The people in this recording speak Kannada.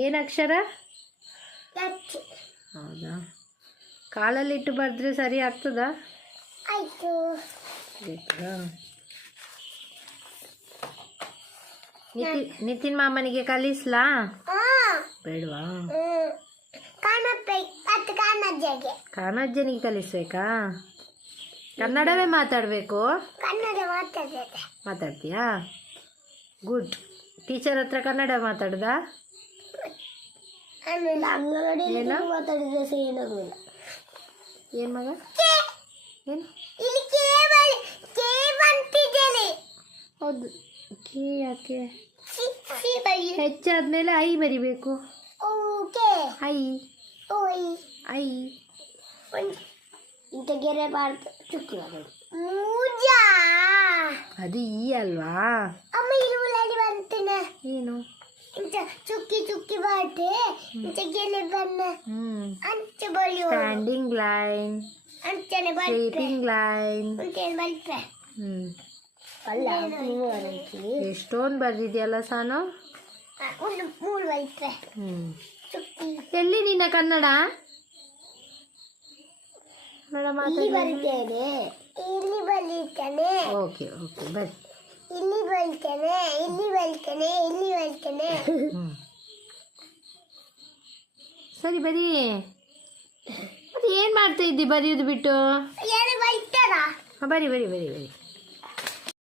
ಏನು ಅಕ್ಷರ? H. ಹೌದಾ? ಕಾಲಲ್ಲಿಟ್ಟು ಬರೆದ್ರೆ ಸರಿ ಆಗ್ತದಾ? ಆಯ್ತು. ನಿತಿನ್ ಮಾಮನಿಗೆ ಕಲಿಸ್ಲಾ? ಬೇಡವಾ? ಕಾನಜ್ಜನಿಗೆ ಕಲಿಸ್ಬೇಕಾ? ಕನ್ನಡವೇ ಮಾತಾಡಬೇಕು? ಕನ್ನಡ ಮಾತಾಡ್ತೇನೆ. ಮಾತಾಡ್ತೀಯಾ? ಗುಡ್. ಟೀಚರ್ ಹತ್ರ ಕನ್ನಡ ಮಾತಾಡ್ದಾ? ಅಂಗನವಾಡಿಯಲ್ಲಿ ಮಾತಾಡಿದ್ರೆ ಸಹ ಏನಾಗಲ್ಲ. ಏನು ಮಗ? ಏನು? ಹೌದು. ಕೆ ಯಾಕೆ? ಹೆಚ್ಚಾದ್ಮೇಲೆ ಐ ಬರಿಬೇಕು. ಐ ಐ ಇಂಥ ಗೆರೆ ಬಾರ್ದು ಚುಕ್ಕಿ ಅದು ಈ ಅಲ್ವಾ? ಅಮ್ಮ ಇಲ್ಲಿ ಉಳ್ಳಾಡಿ ಬಂತೇನೆ. ಏನು? ಇಂಥ ಚುಕ್ಕಿ ಚುಕ್ಕಿ ಬಾರ್ದೆ ಇಂಥ ಗೆರೆ ಬನ್ನ ಅಂಚೆ ಬಳಿಯೋ. ಸ್ಟ್ಯಾಂಡಿಂಗ್ ಲೈನ್, ಅಂಚನೆ ಸ್ಲೀಪಿಂಗ್ ಲೈನ್ ಅಂಚನೆ ಬಲ್ಪೆ. ಅಲ್ಲ ಎಷ್ಟೊಂದು ಬರ್ದಿದ್ಯಲ್ಲ ಸಾನು? ಒಂದು 3 ಬಲ್ಪೆ. ಚುಕ್ಕಿ ಎಲ್ಲಿ ನಿನ್ನ ಕನ್ನಡ? ಇಲ್ಲಿ ಬರೀತೇನೆ, ಇಲ್ಲಿ ಬರೀತೇನೆ. ಓಕೆ ಓಕೆ ಬರ್ರಿ. ಇಲ್ಲಿ ಬರೀತೇನೆ, ಇಲ್ಲಿ ಬರೀತೇನೆ, ಇಲ್ಲಿ ಬರೀತೇನೆ. ಸರಿ ಬರೀ. ಮತ್ತೆ ಏನು ಮಾಡ್ತಾ ಇದ್ದಿ ಬರೆಯೋದು ಬಿಟ್ಟು? ಯಾರು ಬರೀತಾರಾ? ಬರಿ ಬರಿ ಬರಿ ಬರಿ.